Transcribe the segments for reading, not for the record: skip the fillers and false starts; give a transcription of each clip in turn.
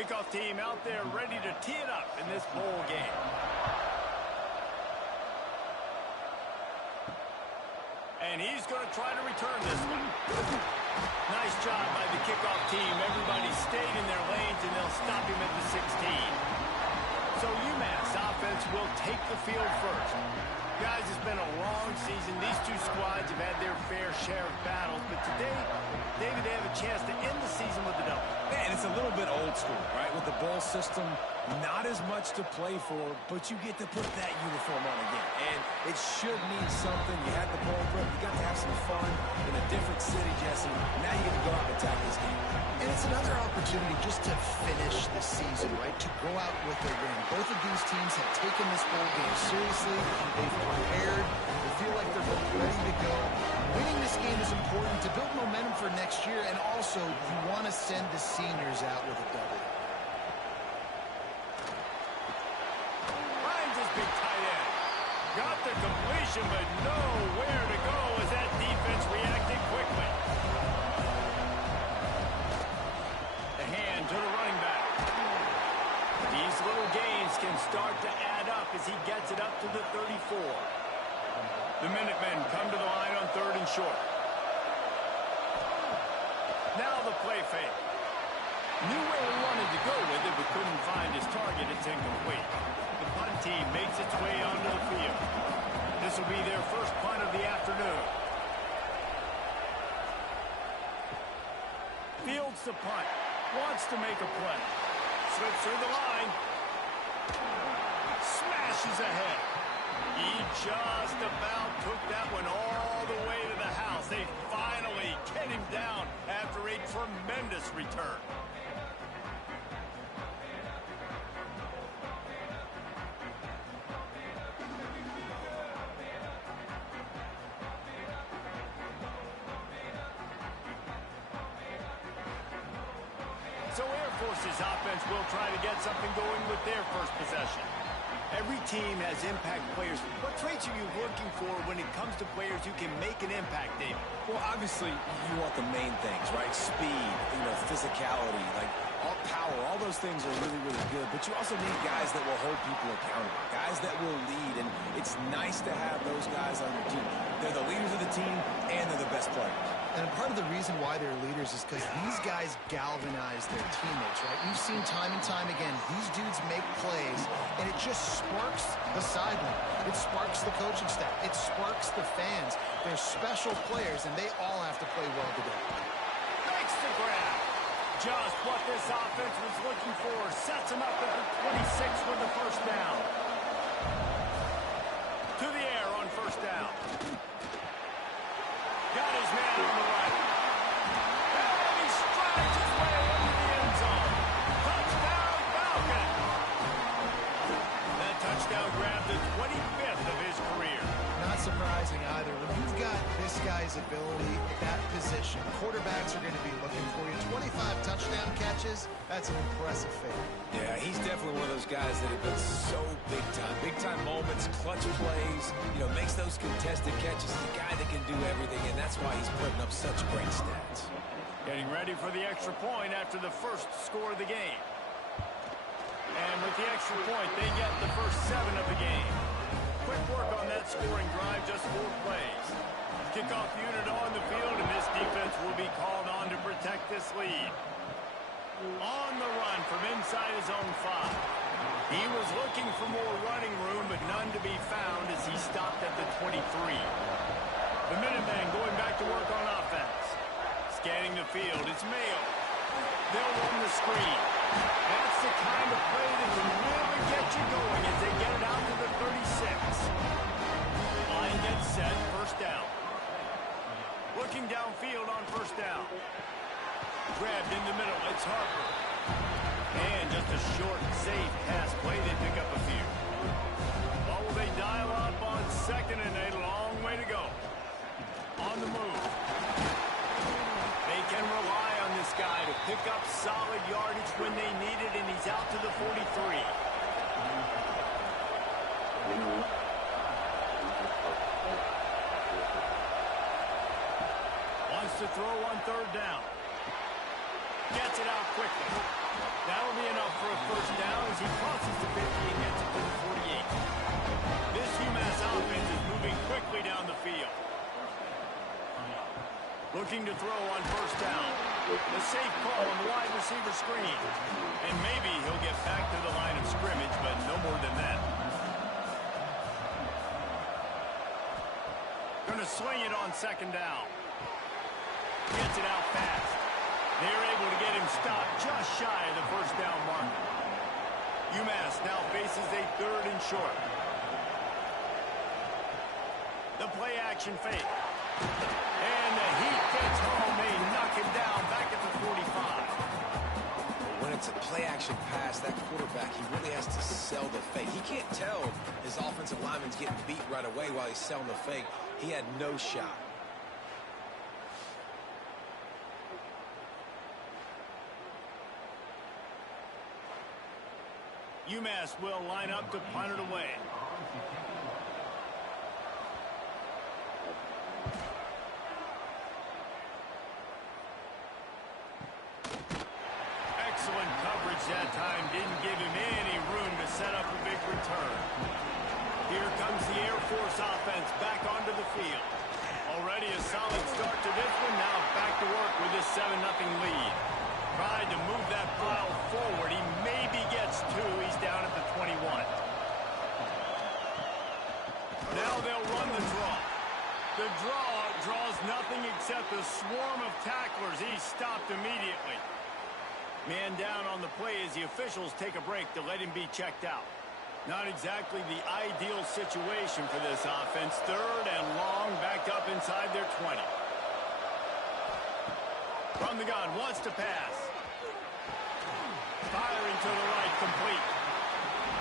Kickoff team out there ready to tee it up in this bowl game. And he's going to try to return this one. Nice job by the kickoff team. Everybody stayed in their lanes, and they'll stop him at the 16. So UMass offense will take the field first. Guys, it's been a long season. These two squads have had their fair share of battles, but today, David, they have a chance to end the season with a double. Man, it's a little bit old school, right? With the bowl system, not as much to play for, but you get to put that uniform on again. And it should mean something. You had the bowl prep. You got to have some fun in a different city, Jesse. Now you get to go out and attack this game. And it's another opportunity just to finish the season, right? To go out with a win. Both of these teams have taken this bowl game seriously. They've prepared. They feel like they're both ready to go. Winning this game is important to build momentum for next year, and also you want to send the seniors out with a W. Finds his big tight end. Got the completion, but nowhere to go as that defense reacted quickly. The hand to the running back. These little gains can start to add up as he gets it up to the 34. The Minutemen come to the line on 3rd and short. Now the play fake. Knew where he wanted to go with it, but couldn't find his target. It's incomplete. The punt team makes its way onto the field. This will be their first punt of the afternoon. Fields the punt. Wants to make a play. Slips through the line. Smashes ahead. He just about took that one all the way to the house. They finally get him down after a tremendous return. So Air Force's offense will try to get something going with their first possession. Every team has impact players. What traits are you looking for when it comes to players who can make an impact, David? Well, obviously, you want the main things, right? Speed, physicality, like all power. All those things are really, really good. But you also need guys that will hold people accountable, guys that will lead. And it's nice to have those guys on your team. They're the leaders of the team, and they're the best players. And part of the reason why they're leaders is because these guys galvanize their teammates, right? You've seen time and time again, these dudes make plays, and it just sparks the sideline. It sparks the coaching staff. It sparks the fans. They're special players, and they all have to play well today. Makes the grab. Just what this offense was looking for. Sets him up at the 26 with the first down. To the air on first down. Got his man on the right. And he strides his way into the end zone. Touchdown, Falcon. That touchdown grabbed the 25th of his career. Not surprising either. When you've got this guy's ability at that position, quarterbacks are going to be looking for you. 25 touchdown catches, that's an impressive feat. Yeah, he's definitely one of those guys that have been so big time. Big time moments, clutch plays, makes those contested catches. He's a guy that can do everything, and that's why he's putting up such great stats. Getting ready for the extra point after the first score of the game. And with the extra point, they get the first 7 of the game. Quick work on that scoring drive, just 4 plays. Kickoff unit on the field, and this defense will be called on to protect this lead. On the run from inside his own 5. He was looking for more running room, but none to be found as he stopped at the 23. The Minutemen going back to work on offense. Scanning the field, it's Mayo. They'll run the screen. That's the kind of play that can really get you going as they get it out to the 36. Line gets set, first down. Looking downfield on first down. Grabbed in the middle, it's Harper. And just a short, safe pass play, they pick up a few. Oh, they dial up on second and a long way to go. On the move. They can rely on this guy to pick up solid yardage when they need it, and he's out to the 43. Wants to throw on third down. Gets it out quickly. That'll be enough for a first down as he crosses the 50 and gets it to the 48. This UMass offense is moving quickly down the field. Looking to throw on first down. The safe call on the wide receiver screen. And maybe he'll get back to the line of scrimmage, but no more than that. Going to swing it on second down. Gets it out fast. They're able to get him stopped just shy of the first down mark. UMass now faces a third and short. The play action fake. And the heat gets home. They knock him down back at the 45. When it's a play-action pass, that quarterback, he really has to sell the fake. He can't tell his offensive lineman's getting beat right away while he's selling the fake. He had no shot. UMass will line up to punt it away. Excellent coverage that time. Didn't give him any room to set up a big return. Here comes the Air Force offense back onto the field. Already a solid start to this one. Now back to work with this 7-0 lead. Tried to move that pile forward. He maybe gets two. He's down at the 21. Now they'll run the draw. The draw draws nothing except a swarm of tacklers. He's stopped immediately. Man down on the play as the officials take a break to let him be checked out. Not exactly the ideal situation for this offense. Third and long, backed up inside their 20. From the gun, wants to pass. Firing to the right, complete.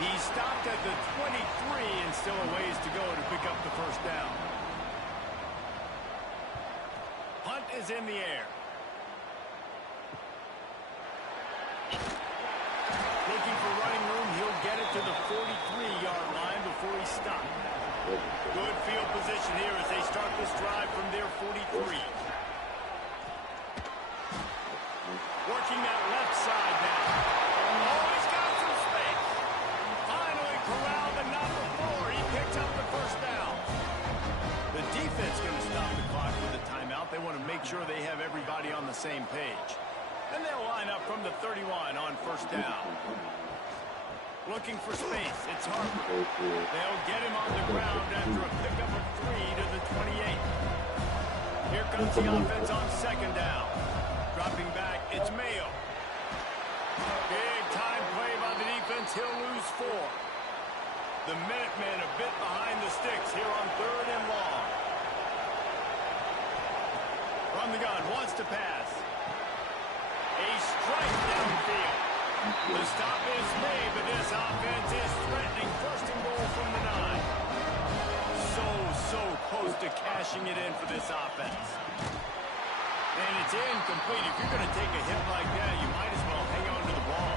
He stopped at the 23 and still a ways to go to pick up the first down. Punt is in the air. Looking for running room, he'll get it to the 43-yard line before he stopped. Good field position here as they start this drive from their 43. Working that left side now. Oh, he's got some space. Finally corralled and not before. He picks up the first down. The defense going to stop the clock with a timeout. They want to make sure they have everybody on the same page. And they'll line up from the 31 on first down. Looking for space. It's Harper. They'll get him on the ground after a pickup of 3 to the 28. Here comes the offense on second down. Dropping back, it's Mayo. Big time play by the defense. He'll lose 4. The Minutemen a bit behind the sticks here on third and long. From the gun, wants to pass. A strike downfield. The stop is made, but this offense is threatening first and goal from the 9. So close to cashing it in for this offense. And it's incomplete. If you're going to take a hit like that, you might as well hang on to the ball.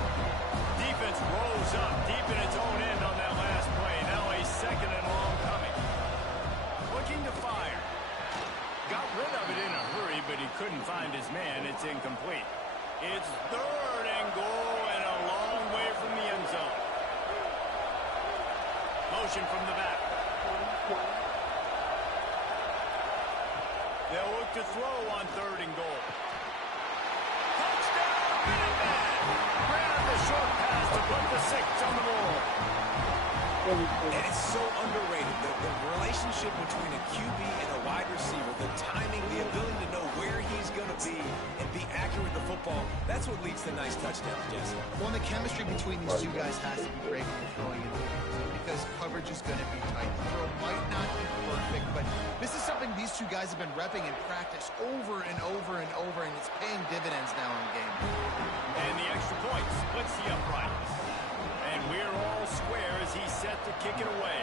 Defense rolls up deep in its own end on that last play. Now a second and long coming. Looking to fire. Got rid of it in a hurry, but he couldn't find his man. It's incomplete. It's third and goal and a long way from the end zone. Motion from the back. They'll look to throw on third and goal. Touchdown, Minutemen! Grab the short pass to put the 6 on the board. And it's so underrated. The relationship between a QB and a wide receiver, the timing, the ability to know where he's going to be and be accurate with the football, that's what leads to nice touchdowns, Jesse. Well, the chemistry between these two guys has to be great when you're throwing it because coverage is going to be tight. The throw might not be perfect, but this is something these two guys have been repping in practice over and over and over, and it's paying dividends now in the game. And the extra point splits the uprights. And we're all square as he's set to kick it away.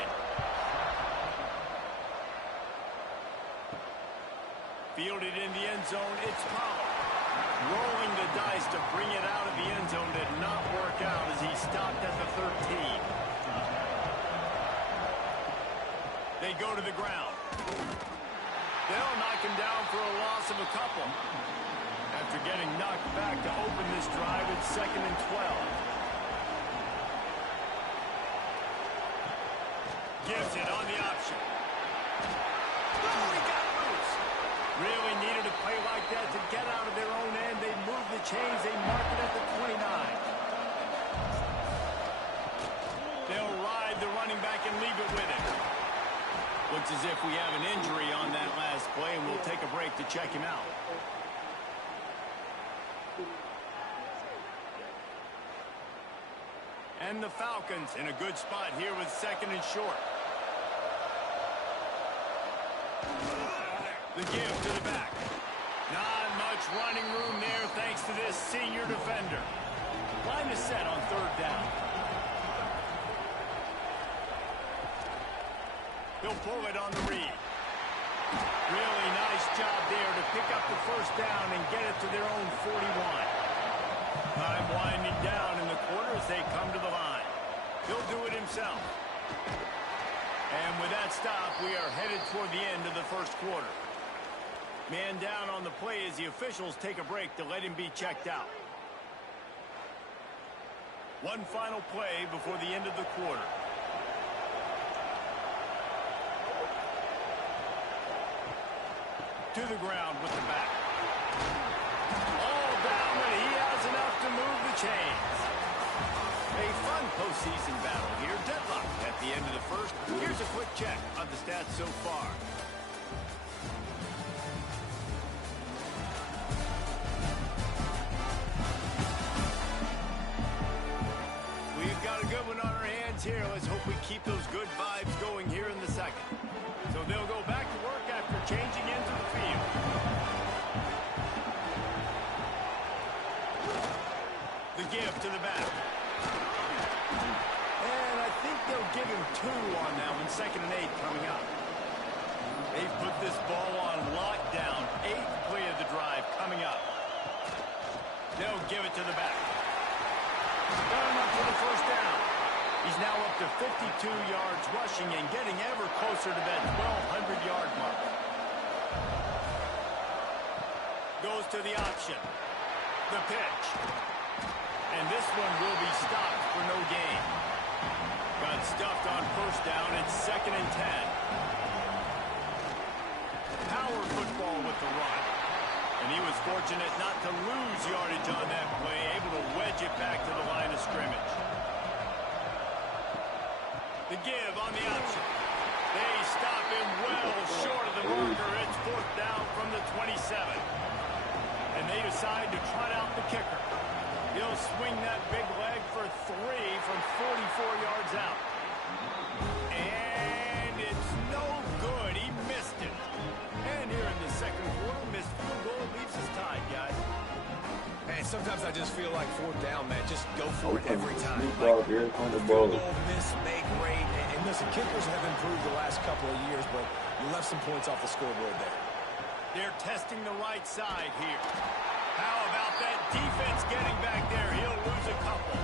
Fielded in the end zone, it's Pollard. Rolling the dice to bring it out of the end zone did not work out as he stopped at the 13. They go to the ground. They'll knock him down for a loss of a couple. After getting knocked back to open this drive, it's 2nd and 12. Gives it on the option. Oh, he got loose. Really needed a play like that to get out of their own end. They move the chains. They mark it at the 29. They'll ride the running back and leave it with him. Looks as if we have an injury on that last play, and we'll take a break to check him out. And the Falcons in a good spot here with 2nd and short. The give to the back. Not much running room there thanks to this senior defender. Line is set on 3rd down. He'll pull it on the read. Really nice job there to pick up the 1st down and get it to their own 41. Time winding down in the quarter as they come to the line. He'll do it himself. And with that stop, we are headed toward the end of the 1st quarter. Man down on the play as the officials take a break to let him be checked out. One final play before the end of the quarter. To the ground with the back. All down, but he has enough to move the chains. A fun postseason battle here. Deadlock at the end of the 1st. Here's a quick check on the stats so far. We've got a good one on our hands here. Let's hope we keep those good vibes going here in the 2nd. So they'll go back to work after changing into the field. The give to the back. And I think they'll give him 2 on that one. 2nd and 8 coming up. They've put this ball on lockdown. 8th play of the drive coming up. They'll give it to the back. Got enough for the 1st down. He's now up to 52 yards rushing and getting ever closer to that 1,200-yard mark. Goes to the option. The pitch. And this one will be stopped for no gain. Got stuffed on 1st down. It's 2nd and 10. Power football with the run. And he was fortunate not to lose yardage on that play, able to wedge it back to the line of scrimmage. The give on the option. They stop him well short of the marker. It's 4th down from the 27. And they decide to trot out the kicker. He'll swing that big leg for 3 from 44 yards out. And it's no good. He missed it. And here in the 2nd quarter, missed field goal leaves us tied, guys. Man, sometimes I just feel like 4th down, man. Just go for it every time. Like, the field goal miss, make rate. And listen, kickers have improved the last couple of years, but you left some points off the scoreboard there. They're testing the right side here. How about that defense getting back there? He'll lose a couple.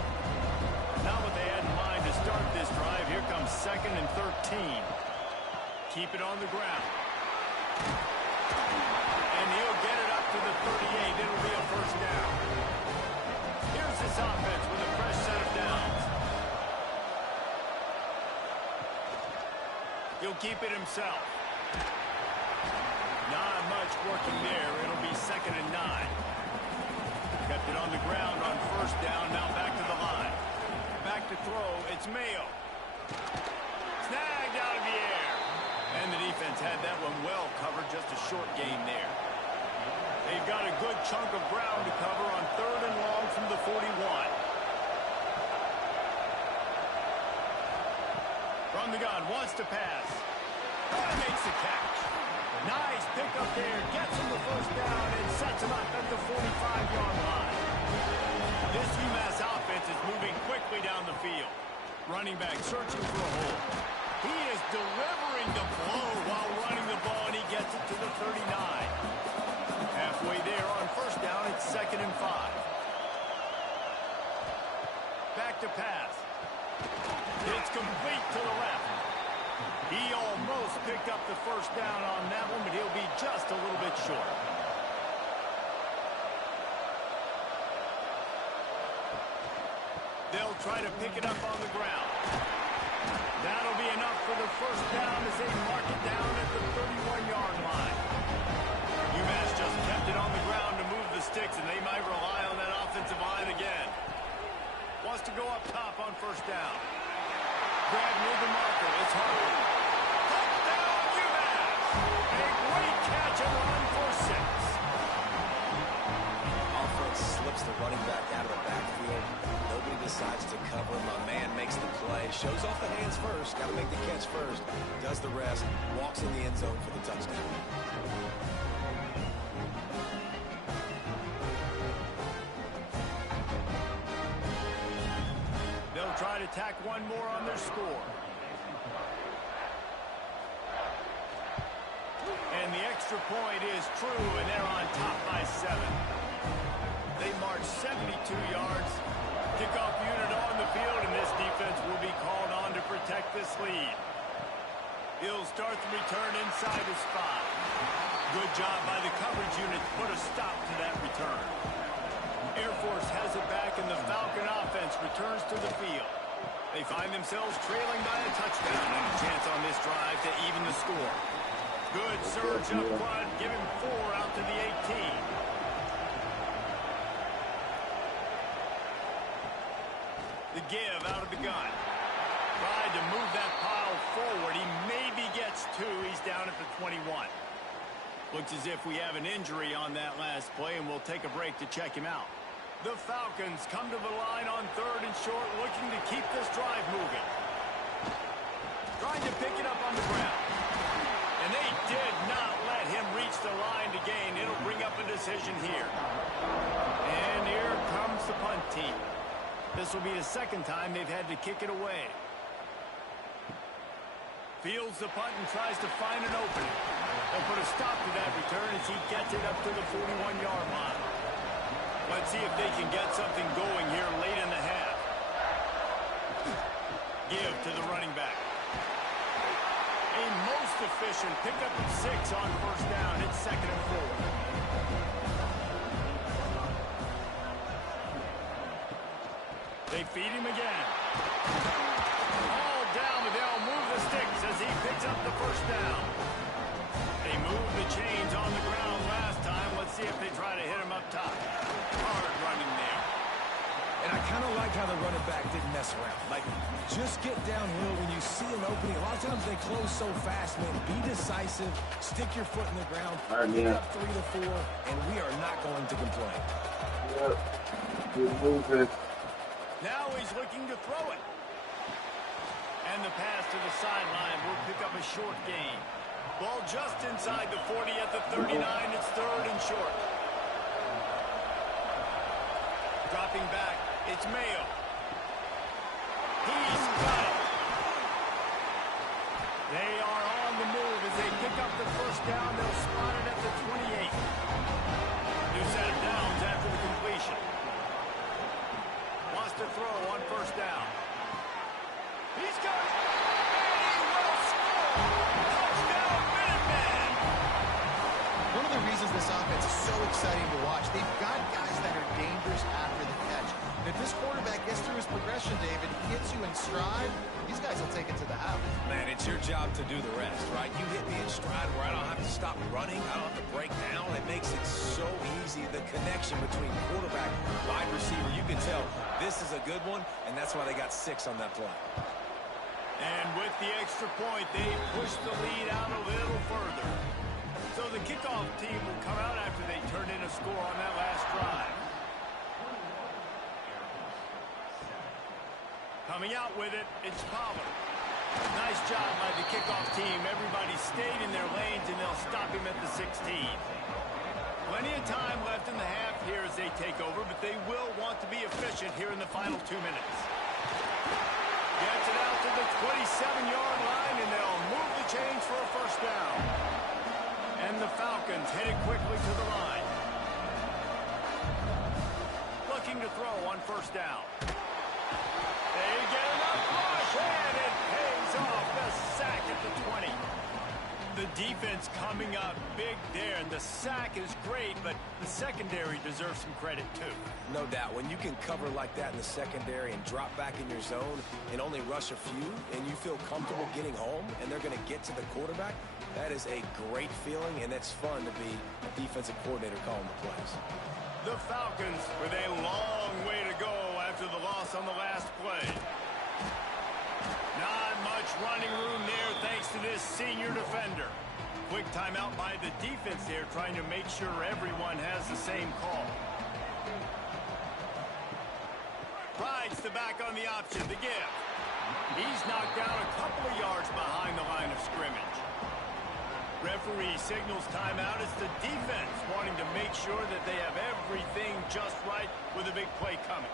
Not what they had in mind to start this drive. Here comes 2nd and 13. Keep it on the ground. And he'll get it up to the 38. It'll be a 1st down. Here's this offense with a fresh set of downs. He'll keep it himself. Not much working there. It'll be 2nd and 9. Kept it on the ground on 1st down. Now back to the line. Back to throw. It's Mayo. Snagged out of the air. And the defense had that one well covered. Just a short gain there. They've got a good chunk of ground to cover on 3rd and long from the 41. From the gun. Wants to pass. Makes the catch. Nice pickup there. Gets him the 1st down and sets him up at the 45-yard line. This UMass offense is moving quickly down the field. Running back searching for a hole. He is delivering the blow while running the ball, and he gets it to the 39. Halfway there on 1st down, it's 2nd and 5. Back to pass. It's complete to the left. He almost picked up the 1st down on that one, but he'll be just a little bit short. They'll try to pick it up on the ground. That'll be enough for the first down as they mark it down at the 31-yard line. UMass just kept it on the ground to move the sticks, and they might rely on that offensive line again. Wants to go up top on first down. Grab near the marker. It's Harper. Touchdown, UMass! A great catch and run for 6. Offense slips the running back out of the backfield. Nobody decides to cover. My man makes the play. Shows off the hands first. Got to make the catch first. Does the rest. Walks in the end zone for the touchdown. They'll try to tack one more on their score. And the extra point is true, and they're on top by 7. They march 72 yards. Kickoff unit on the field, and this defense will be called on to protect this lead. He'll start the return inside his 5. Good job by the coverage unit to put a stop to that return. Air Force has it back, and the Falcon offense returns to the field. They find themselves trailing by a touchdown and a chance on this drive to even the score. Good surge up front, give him 4 out to the 18. The give out of the gun. Tried to move that pile forward. He maybe gets 2. He's down at the 21. Looks as if we have an injury on that last play, and we'll take a break to check him out. The Falcons come to the line on 3rd and short, looking to keep this drive moving. Trying to pick it up on the ground. And they did not let him reach the line to gain. It'll bring up a decision here. And here comes the punt team. This will be the second time they've had to kick it away. Fields the punt and tries to find an opening. They'll put a stop to that return as he gets it up to the 41-yard line. Let's see if they can get something going here late in the half. Give to the running back. A most efficient pickup of 6 on first down. It's 2nd and 4. They feed him again. All down, but they'll move the sticks as he picks up the first down. They moved the chains on the ground last time. Let's see if they try to hit him up top. Hard running there. And I kind of like how the running back didn't mess around. Like, just get downhill when you see an opening. A lot of times they close so fast, man. Be decisive. Stick your foot in the ground. Pick up 3 to 4, and we are not going to complain. Yep. Good movement. Now he's looking to throw it. And the pass to the sideline will pick up a short gain. Ball just inside the 40 at the 39. It's 3rd and short. Dropping back, it's Mayo. He's got it. They are on the move as they pick up the first down. They'll spot it at the 28. New set of downs after the completion. Wants to throw on first down. He's got it. And he will score. Touchdown, Minutemen. One of the reasons this offense is so exciting to watch, they've got guys that are dangerous after the catch. And if this quarterback gets through his progression, David, he hits you in stride, these guys will take it to the house. Man, it's your job to do the rest, right? You hit me in stride where I don't have to stop running. I don't have to break down. It makes it so easy. The connection between quarterback and wide receiver, you can tell this is a good one, and that's why they got 6 on that play. And with the extra point, they push the lead out a little further. So the kickoff team will come out after they turn in a score on that last drive. Coming out with it, it's Pollard. Nice job by the kickoff team. Everybody stayed in their lanes, and they'll stop him at the 16. Plenty of time left in the half here as they take over, but they will want to be efficient here in the final 2 minutes. Gets it out to the 27-yard line, and they'll move the chains for a first down. And the Falcons headed quickly to the line. Looking to throw on first down. They get enough rush, and it pays off. The sack at the 20. The defense coming up big there, and the sack is great, but the secondary deserves some credit too. No doubt. When you can cover like that in the secondary and drop back in your zone and only rush a few, and you feel comfortable getting home, and they're going to get to the quarterback, that is a great feeling, and it's fun to be a defensive coordinator calling the plays. The Falcons with a long way to go after the loss on the last play. Not much running room there thanks to this senior defender. Quick timeout by the defense there, trying to make sure everyone has the same call. Rides the back on the option, the give. He's knocked down a couple of yards behind the line of scrimmage. Referee signals timeout. It's the defense wanting to make sure that they have everything just right with a big play coming.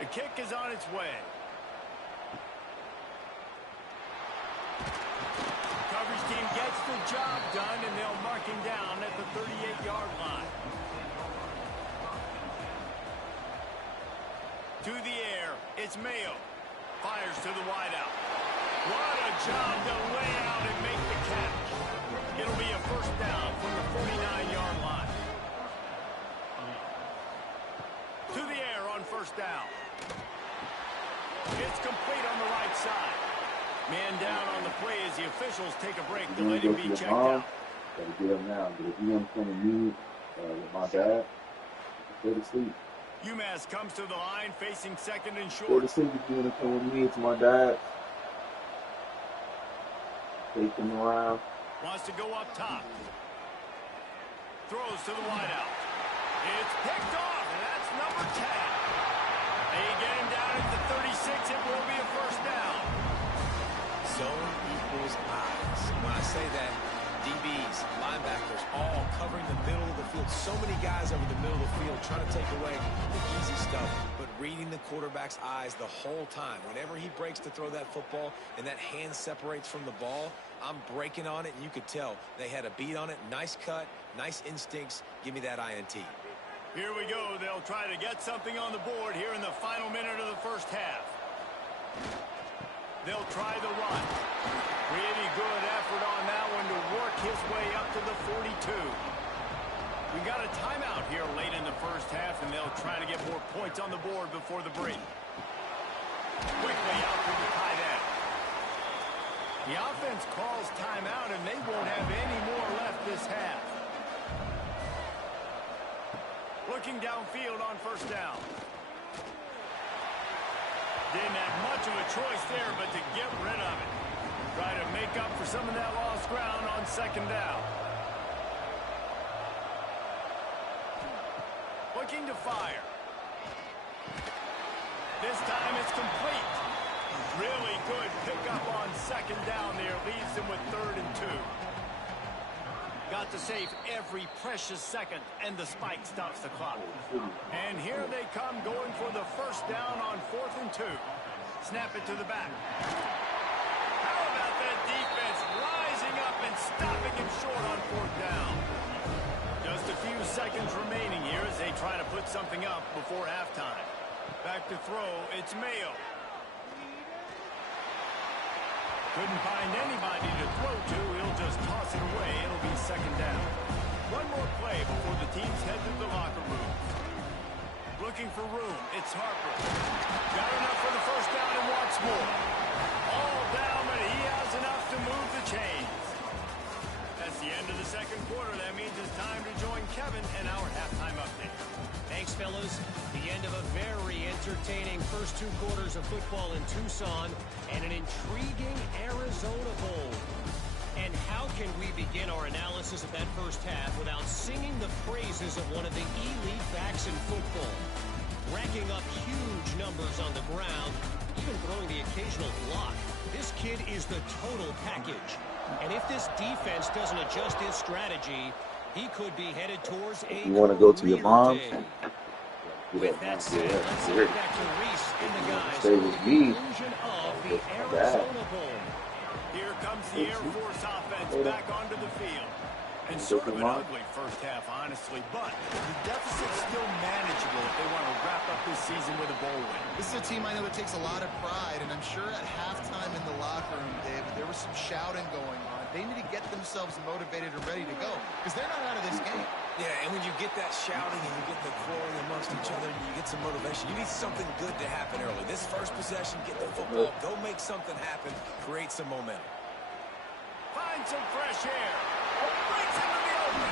The kick is on its way. Coverage team gets the job done, and they'll mark him down at the 38-yard line. To the air, it's Mayo. Fires to the wideout. What a job to lay out and make the catch. It'll be a first down from the 49-yard line. To the air on first down. It's complete on the right side. Man down on the play as the officials take a break to let him be checked out. Gotta get up now. But if you want to come to me with my dad, go to sleep. UMass comes to the line facing second and Go short. to sleep if you want to come with me. It's my dad. Take him around. Wants to go up top. Throws to the wideout. It's picked off, and that's number 10. They get him down at the 36. It will be a first down. Zone equals eyes. When I say that, DBs, linebackers, all covering the middle of the field. So many guys over the middle of the field trying to take away the easy stuff, but reading the quarterback's eyes the whole time. Whenever he breaks to throw that football and that hand separates from the ball, I'm breaking on it, and you could tell they had a beat on it. Nice cut, nice instincts. Give me that INT. Here we go. They'll try to get something on the board here in the final minute of the first half. They'll try the run. Really good effort on that one to work his way up to the 42. We got a timeout here late in the first half, and they'll try to get more points on the board before the break. Quickly out to the tight end. The offense calls timeout, and they won't have any more left this half. Looking downfield on first down. Didn't have much of a choice there, but to get rid of it. Try to make up for some of that lost ground on second down. Looking to fire. This time it's complete. Really good pickup on second down there. Leaves them with 3rd and 2. Got to save every precious second, and the spike stops the clock. And here they come going for the first down on 4th and 2. Snap it to the back. How about that defense rising up and stopping him short on 4th down? Just a few seconds remaining here as they try to put something up before halftime. Back to throw, it's Mayo. Couldn't find anybody to throw to. He'll just toss it away. It'll be second down. One more play before the teams head to the locker room. Looking for room. It's Harper. Got enough for the first down and wants more. All down, but he has enough to move the chains. That's the end of the second quarter. That means it's time to join Kevin and our halftime update. Thanks, fellas. The end of a very entertaining first 2 quarters of football in Tucson and an intriguing Arizona Bowl. And how can we begin our analysis of that first half without singing the praises of one of the elite backs in football? Racking up huge numbers on the ground, even throwing the occasional block. This kid is the total package. And if this defense doesn't adjust his strategy, he could be headed towards a You want to go to your mom's? With that said, let's get back to Reese and the guys Stay for with the me. conclusion of the Arizona Bowl. Here comes the Air Force offense back onto the field. And sort of an ugly first half, honestly, but the deficit's still manageable if they want to wrap up this season with a bowl win. This is a team I know that takes a lot of pride, and I'm sure at halftime in the locker room, David, there was some shouting going on. they need to get themselves motivated and ready to go because they're not out of this game. Yeah, and when you get that shouting and you get the quarreling amongst each other and you get some motivation, you need something good to happen early. This first possession, get the football, go make something happen, create some momentum. Find some fresh air. Breaks into the open.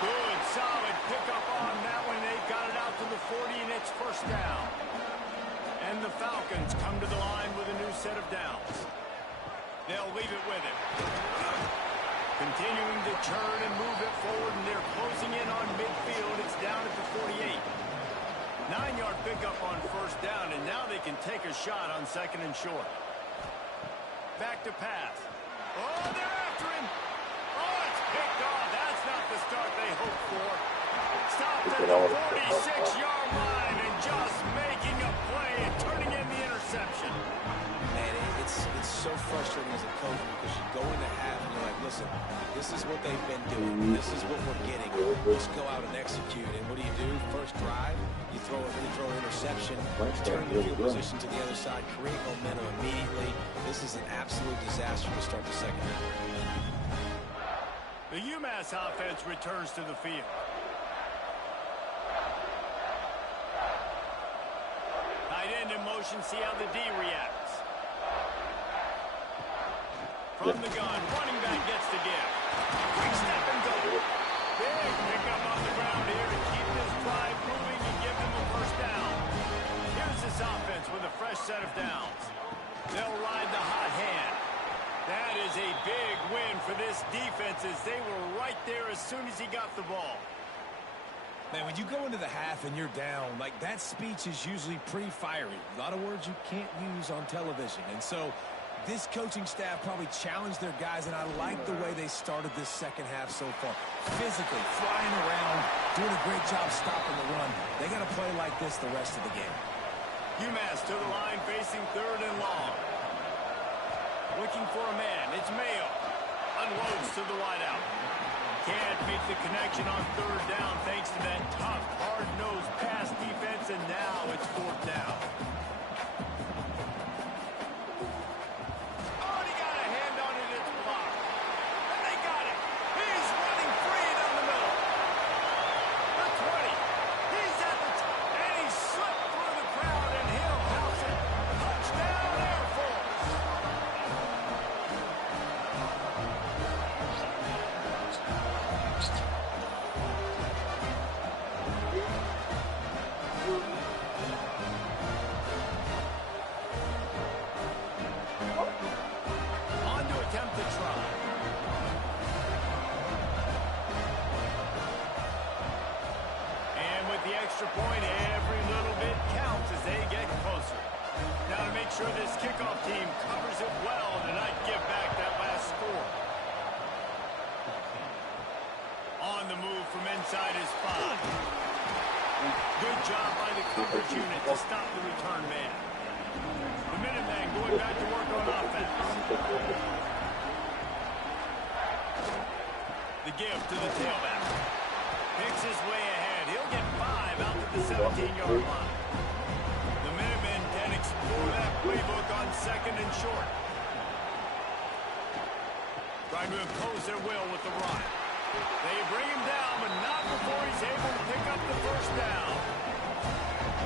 Good, solid pickup on that one. They've got it out to the 40, and it's first down. And the Falcons come to the line with a new set of downs. They'll leave it with him. Continuing to turn and move it forward, and they're closing in on midfield. It's down at the 48. 9-yard pickup on first down, and now they can take a shot on second and short. Back to pass. Oh, they're after him. Oh, it's picked off. That's not the start they hoped for. Stopped at the 46-yard line and just making a play and turning in the interception. Man, it's so frustrating as a coach because you go into half and you're like, listen, this is what they've been doing. This is what we're getting. Let's go out and execute. And what do? First drive, you throw an interception, turn your field position to the other side, create momentum immediately. This is an absolute disaster to start the second half. The UMass offense returns to the field. Tight end in motion, see how the D reacts. From the gun, running back gets the give. Quick step and go. Big pickup on the ground here to keep this drive moving and give them a first down. Here's this offense with a fresh set of downs. They'll ride the hot hand. That is a big win for this defense as they were right there as soon as he got the ball. Man, when you go into the half and you're down, like that speech is usually pretty fiery. A lot of words you can't use on television. And so this coaching staff probably challenged their guys, and I like the way they started this second half so far. Physically, flying around, doing a great job stopping the run. They got to play like this the rest of the game. UMass to the line facing third and long. Looking for a man. It's Mayo. Unloads to the wideout. Can't make the connection on third down thanks to that tough, hard-nosed pass defense, and now it's fourth down. Oh, he got a hand on it. It's blocked. And they got it. He's running free down the middle. The 20. He's at the top. And he slipped through the crowd, and he'll house it. Touchdown, Air Force. On to attempt to try. And with the extra point, every little bit counts as they get closer. Now to make sure this kickoff team covers it well to not give back that last score. On the move from inside his 5. Good job by the coverage unit to stop the return man. The Minuteman going back to work on offense. The give to the tailback. Picks his way ahead. He'll get 5 out to the 17-yard line. The Minutemen can explore that playbook on second and short. Trying to impose their will with the run. They bring him down, but not before he's able to pick up the first down.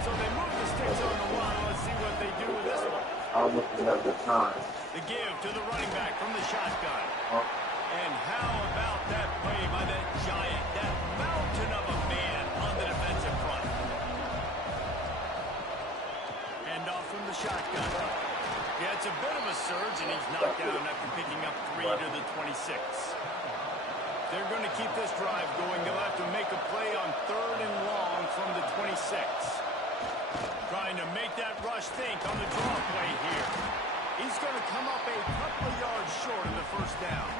So they move the sticks on the run. Let's see what they do with this one. I was looking at the time. The give to the running back from the shotgun. And how about that play by that giant, that mountain of a man on the defensive front? Hand off from the shotgun. Yeah, it's a bit of a surge, and he's knocked down after picking up 3 to the 26. They're going to keep this drive going. They'll have to make a play on third and long from the 26. Trying to make that rush think on the draw play here. He's going to come up a couple of yards short of the first down.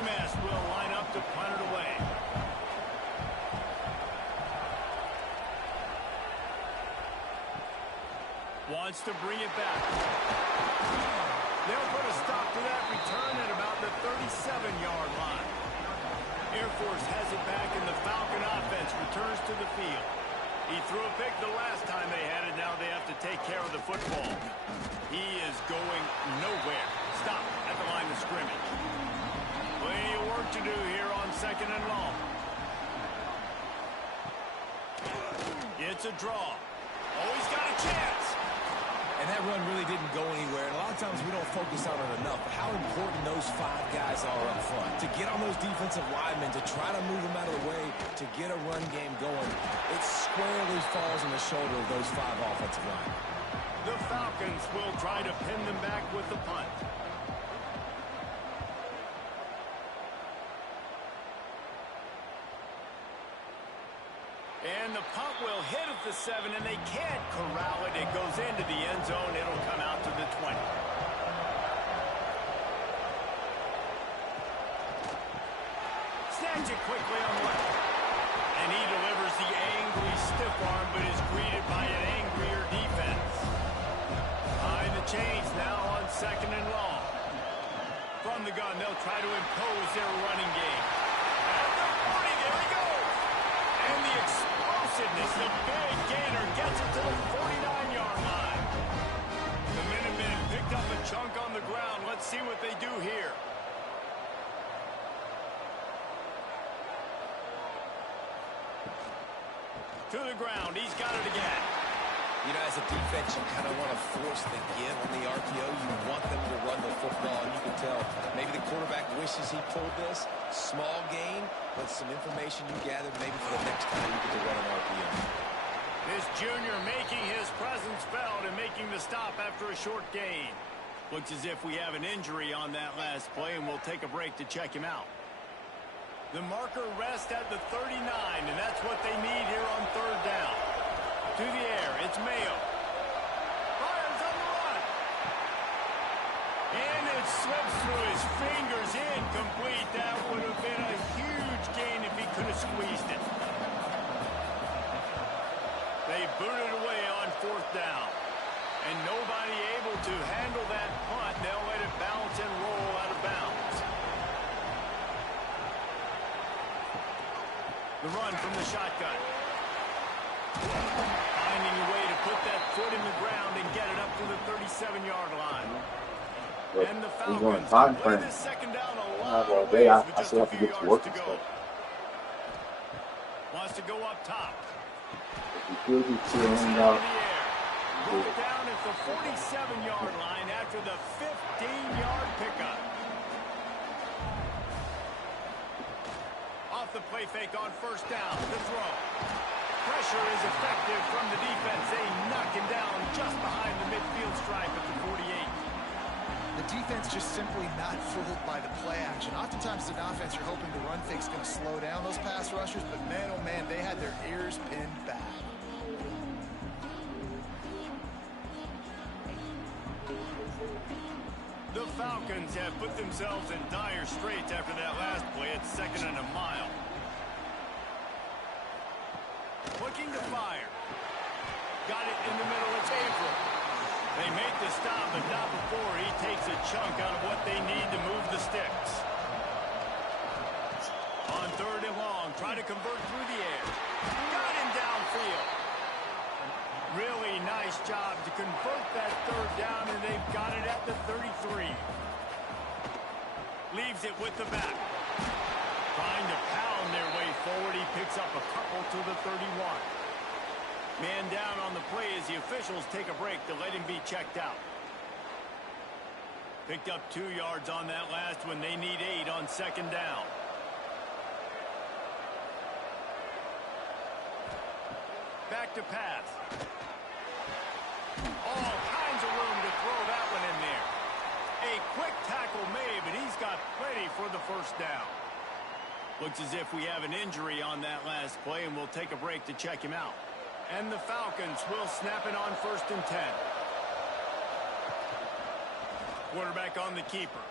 UMass will line up to punt it away. Wants to bring it back. They'll put a stop to that return at about the 37-yard line. Air Force has it back, and the Falcon offense returns to the field. He threw a pick the last time they had it. Now they have to take care of the football. He is going nowhere. stop at the line of scrimmage. Plenty of work to do here on 2nd and long. It's a draw. Oh, he's got a chance. And that run really didn't go anywhere. And a lot of times we don't focus on it enough. But how important those 5 guys are up front. To get on those defensive linemen, to try to move them out of the way, to get a run game going. It squarely falls on the shoulder of those 5 offensive linemen. The Falcons will try to pin them back with the punt. And the punt will hit at the 7, and they can't corral it. It goes into the end zone. It'll come out to the 20. Snatch it quickly on the left. And he delivers the angry stiff arm, but is greeted by an angrier defense. Behind the chains now on 2nd and long. From the gun, they'll try to impose their running game. At the 40, there he goes. And the explosiveness, the big gainer gets it to the 49-yard line. The Minutemen picked up a chunk on the ground. Let's see what they do here. To the ground, he's got it again. You know, as a defense, you kind of want to force the give on the RPO. You want them to run the football, and you can tell maybe the quarterback wishes he pulled this. Small gain, but some information you gathered maybe for the next time you get to run an RPO. This junior making his presence felt and making the stop after a short gain. Looks as if we have an injury on that last play, and we'll take a break to check him out. The marker rests at the 39, and that's what they need here on 3rd down. To the air, it's Mayo. Fires on the run. And it slips through his fingers, incomplete. That would have been a huge gain if he could have squeezed it. They boot it away on 4th down. And nobody able to handle that punt. They'll let it bounce and roll out of bounds. The run from the shotgun. Finding a way to put that foot in the ground and get it up to the 37-yard line. But And the he's going Falcons time play frame. this 2nd down a I lot have all of day. ways I with just still a have to few get to yards work to and go. stuff. Wants to go up top. If you could, he'd see a Puts it hand out out. of the air. Brought down at the 47-yard line after the 15-yard pickup. Off the play fake on 1st down. The throw. Pressure is effective from the defense. They knock him down just behind the midfield stripe at the 48. The defense just simply not fooled by the play action. Oftentimes, an offense, you're hoping the run fake's going to slow down those pass rushers, but man, oh man, they had their ears pinned back. The Falcons have put themselves in dire straits after that last play at 2nd and a mile. Looking to fire. Got it in the middle. It's April. They make the stop, but not before he takes a chunk out of what they need to move the sticks. On 3rd and long, try to convert through the air. Got him downfield. Really nice job to convert that 3rd down, and they've got it at the 33. Leaves it with the back. Trying to pound their way forward. He picks up a couple to the 31. Man down on the play as the officials take a break to let him be checked out. Picked up 2 yards on that last one. They need 8 on 2nd down. Back to pass. All kinds of room to throw that one in there. A quick tackle made, but he's got plenty for the 1st down. Looks as if we have an injury on that last play, and we'll take a break to check him out. And the Falcons will snap it on 1st and 10. Quarterback on the keeper.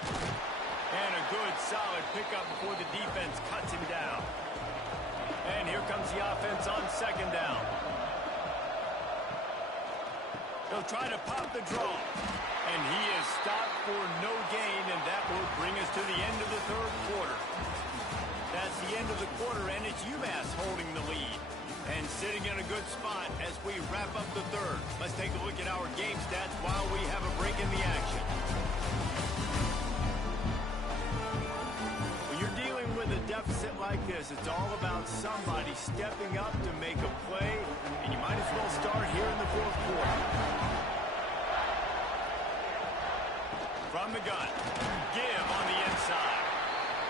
And a good, solid pickup before the defense cuts him down. And here comes the offense on 2nd down. They'll try to pop the draw. And he is stopped for no gain, and that will bring us to the end of the 3rd quarter. That's the end of the quarter, and it's UMass holding the lead. And sitting in a good spot as we wrap up the third. Let's take a look at our game stats while we have a break in the action. When you're dealing with a deficit like this, it's all about somebody stepping up to make a play, and you might as well start here in the fourth quarter. From the gun, give on the inside.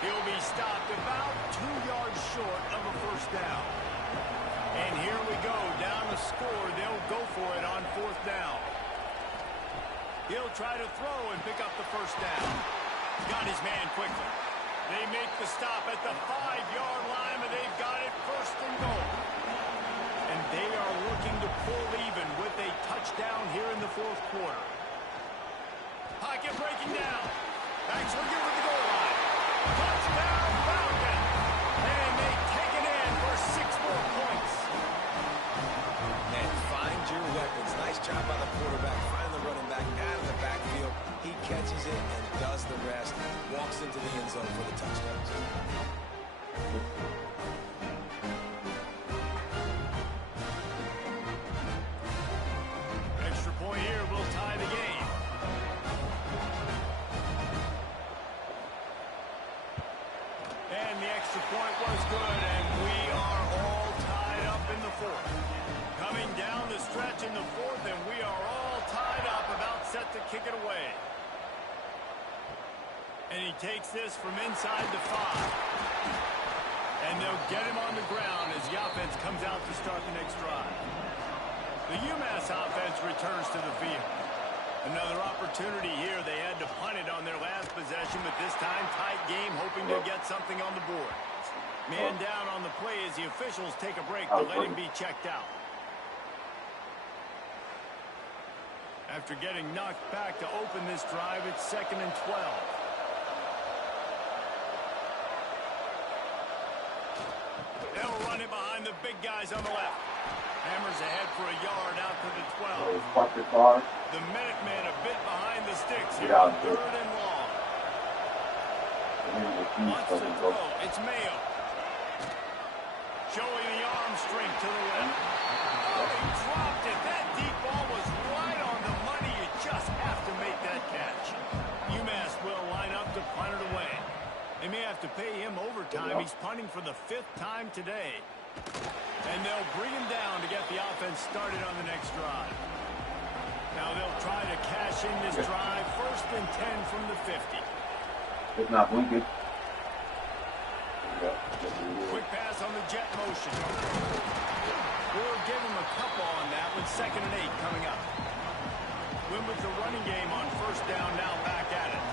He'll be stopped about 2 yards short of a first down. And here we go, down the score. They'll go for it on fourth down. He'll try to throw and pick up the first down. Got his man quickly. They make the stop at the 5-yard line, but they've got it first and goal. And they are looking to pull even with a touchdown here in the fourth quarter. Pocket breaking down. Backs looking for the goal line. Touchdown Falcons. And they take it in for 6 more points. Man, find your weapons. Nice job by the quarterback. Find the running back out of the backfield. He catches it and does the rest. Walks into the end zone for the touchdown. Extra point here will tie the game. And the extra point was good, and we are all tied up in the fourth. Coming down the stretch in the fourth, and we are all tied up, about set to kick it away. And he takes this from inside the 5. And they'll get him on the ground as the offense comes out to start the next drive. The UMass offense returns to the field. Another opportunity here. They had to punt it on their last possession, but this time tight game, hoping to get something on the board. Man down on the play as the officials take a break to let him be checked out. After getting knocked back to open this drive, it's 2nd and 12. They'll run it behind the big guys on the left. Hammers ahead for a yard out to the 12. The Minutemen a bit behind the sticks here on 3rd and long. Wants to throw. It's Mayo. Showing the arm strength to the left. Oh, he dropped it. That deep ball was right on the money. You just have to make that catch. UMass will line up to punt it away. They may have to pay him overtime. He's punting for the 5th time today. And they'll bring him down to get the offense started on the next drive. Now they'll try to cash in this drive. 1st and 10 from the 50. It's not blinking. Quick pass on the jet motion. We'll give him a couple on that with 2nd and 8 coming up. Win with the running game on 1st down, now back at it.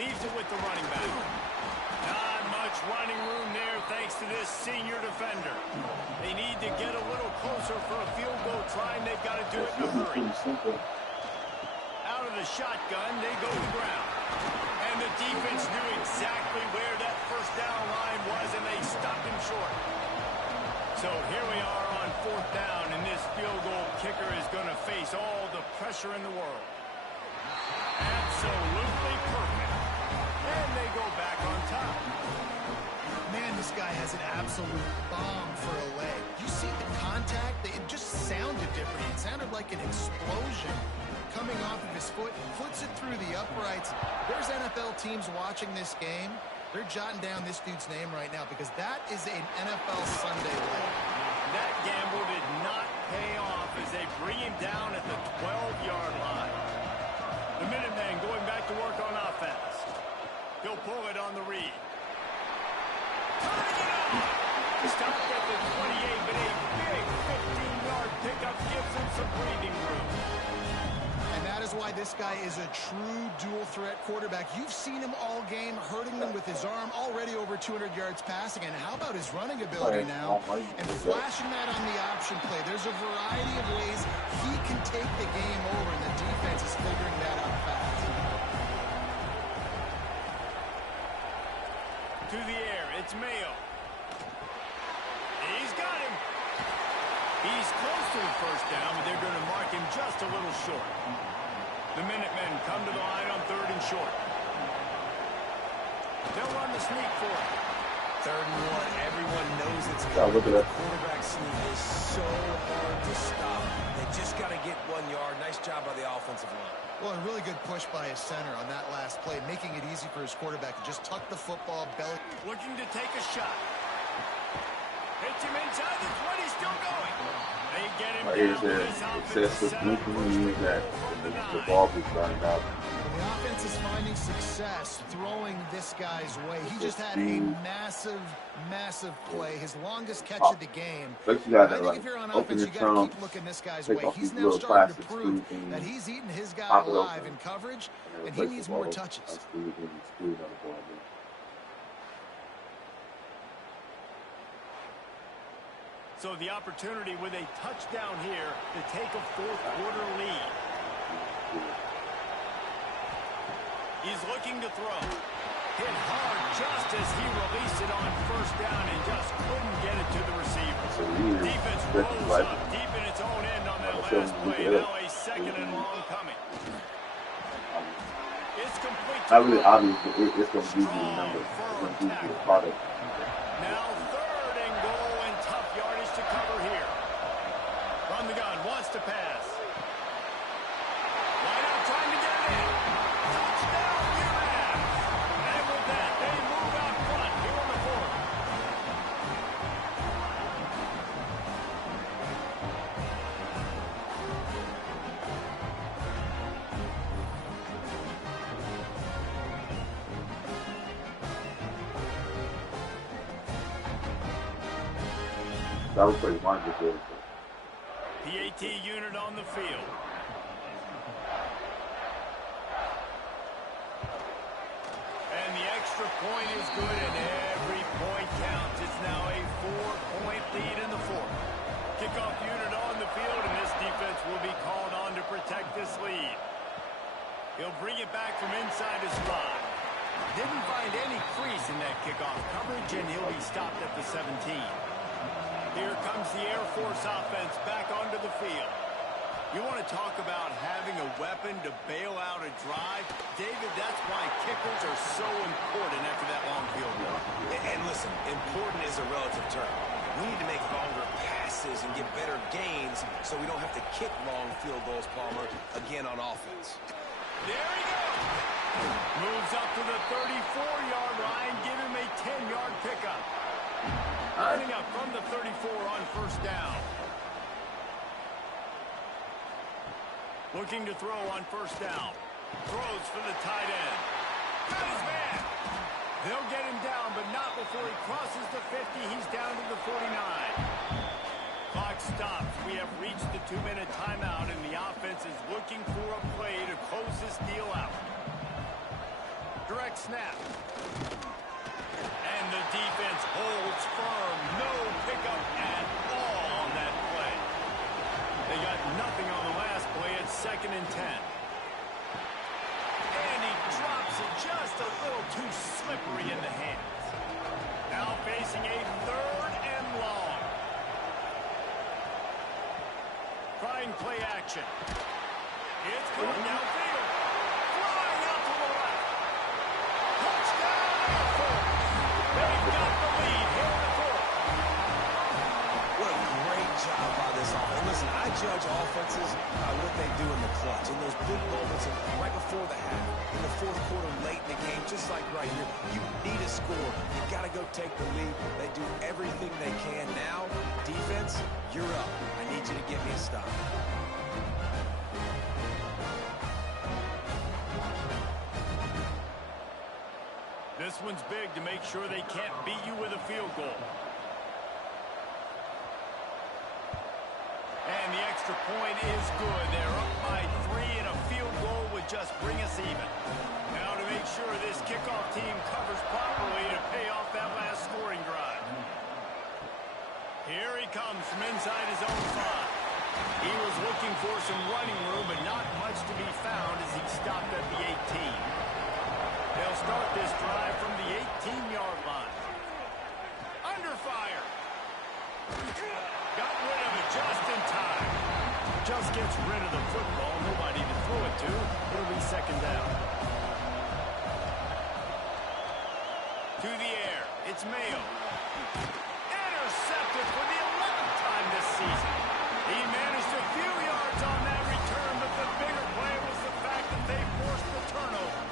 Leaves it with the running back. Not much running room there thanks to this senior defender. They need to get a little closer for a field goal try, and they've got to do it in a hurry. Out of the shotgun, they go to the ground. And the defense knew exactly where that 1st down line was, and they stopped him short. So here we are on 4th down, and this field goal kicker is going to face all the pressure in the world. Absolutely perfect. And they go back on top. Man, this guy has an absolute bomb for a leg. You see the contact? It just sounded different. It sounded like an explosion coming off of his foot. Flips it through the uprights. There's NFL teams watching this game. They're jotting down this dude's name right now because that is an NFL Sunday leg. That gamble did not pay off as they bring him down at the 12-yard line. The Minutemen going back to work on offense. He'll pull it on the read. Turning it on! Stopped at the 28, but a big 15-yard pickup gives him some breathing room. And that is why this guy is a true dual-threat quarterback. You've seen him all game, hurting them with his arm, already over 200 yards passing. And how about his running ability now? And flashing that on the option play. There's a variety of ways he can take the game over, and the defense is figuring that out fast. To the air, it's Mayo. He's got him. He's close to the 1st down, but they're going to mark him just a little short. The Minutemen come to the line on 3rd and short. They'll run the sneak for it. 3rd and 1. Everyone knows it's Yeah, coming. look at The that. quarterback sneak is so hard to stop. They just got to get 1 yard. Nice job by the offensive line. Well, a really good push by his center on that last play, making it easy for his quarterback to just tuck the football belly. Looking to take a shot. Hits him inside the 20, still going. They get him Right here down it with says, his it offense says set up. significantly use that the ball is running out. The offense is finding success throwing this guy's way. He just had a massive play, his longest catch of the game. But you gotta I think like if you're on open offense, your you got to trunk, keep looking this guy's take way. off He's these now little starting to plastic prove screws that and he's eating his guy pop it alive open in coverage, and he replace the needs ball more with touches. unscrews and screws on the ball. So the opportunity with a touchdown here to take a 4th quarter lead. He's looking to throw. Hit hard just as he released it on 1st down and just couldn't get it to the receiver. So Defense rolls up deep in its own end on that last play. Now a 2nd and long coming. It's complete. Not really obvious, but it's going to give you the number. It's going to give you the product. Now 3rd and goal and tough yardage to cover here. From the gun, wants to pass. Wide out, trying to get it in. Touchdown, UMass. And with that, they move out front here on the 4th. That was pretty wonderful. PAT unit on the field. And the extra point is good, and every point counts. It's now a 4-point lead in the 4th. Kickoff unit on the field, and this defense will be called on to protect this lead. He'll bring it back from inside his spot. Didn't find any crease in that kickoff coverage, and he'll be stopped at the 17. Here comes the Air Force offense back onto the field. You want to talk about having a weapon to bail out a drive? David, that's why kickers are so important after that long field goal. And listen, important is a relative term. We need to make longer passes and get better gains so we don't have to kick long field goals, Palmer, again on offense. There he goes. Moves up to the 34-yard line. Give him a 10-yard pickup. Lining up from the 34 on 1st down. Looking to throw on 1st down. Throws for the tight end. Got his man. They'll get him down, but not before he crosses the 50. He's down to the 49. Clock stops. We have reached the 2-minute timeout, and the offense is looking for a play to close this deal out. Direct snap. And the defense holds firm. No pickup at all on that play. They got nothing on the last play. It's 2nd and 10. And he drops it just a little too slippery in the hands. Now facing a 3rd and long. Trying play action. It's coming downfield. Flying out to the left. Touchdown, Air Force. They've got the lead here in the 4th. What a great job by this offense. Listen, I judge offenses by what they do in the clutch. In those big moments right before the half, in the 4th quarter, late in the game, just like right here, you need a score. You got to go take the lead. They do everything they can. Now, defense, you're up. I need you to get me a stop. This one's big to make sure they can't beat you with a field goal. And the extra point is good. They're up by 3, and a field goal would just bring us even. Now to make sure this kickoff team covers properly to pay off that last scoring drive. Here he comes from inside his own 5. He was looking for some running room, but not much to be found as he stopped at the 18. They'll start this drive from the 18-yard line. Under fire. Got rid of it just in time. Just gets rid of the football. Nobody to throw it to. It'll be 2nd down. To the air. It's Mayo. Intercepted for the 11th time this season. He managed a few yards on that return, but the bigger play was the fact that they forced the turnover.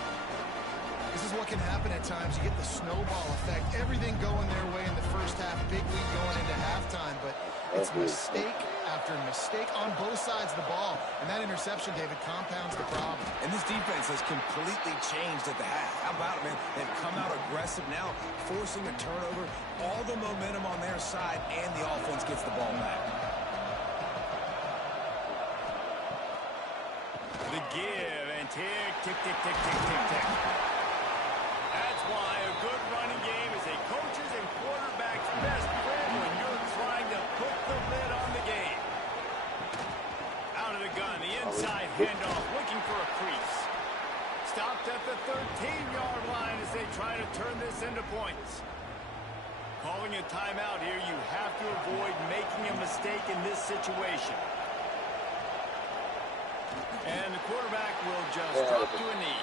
This is what can happen at times. You get the snowball effect. Everything going their way in the first half. Big lead going into halftime, but it's mistake after mistake on both sides of the ball. And that interception, David, compounds the problem. And this defense has completely changed at the half. How about it, man? They've come out aggressive now, forcing a turnover, all the momentum on their side, and the offense gets the ball back. The give and tick, tick, tick, tick, tick, tick, tick. That's why a good running game is a coach's and quarterback's best friend when you're trying to put the lid on the game. Out of the gun, the inside handoff, looking for a crease. Stopped at the 13-yard line as they try to turn this into points. Calling a timeout here, you have to avoid making a mistake in this situation. And the quarterback will just drop to a knee.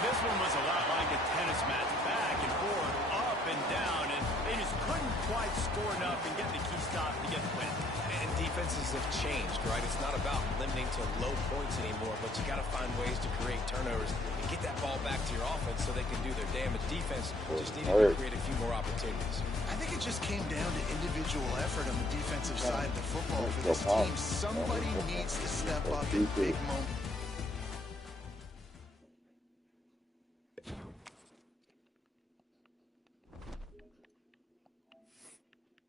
This one was a lot like a tennis match, back and forth, up and down, and they just couldn't quite score enough and get the key stop to get the win. And defenses have changed, right? It's not about limiting to low points anymore, but you got to find ways to create turnovers and get that ball back to your offense so they can do their damage. Defense just needed to create a few more opportunities. I think it just came down to individual effort on the defensive side of the football for this team. Somebody needs to step up in big moments.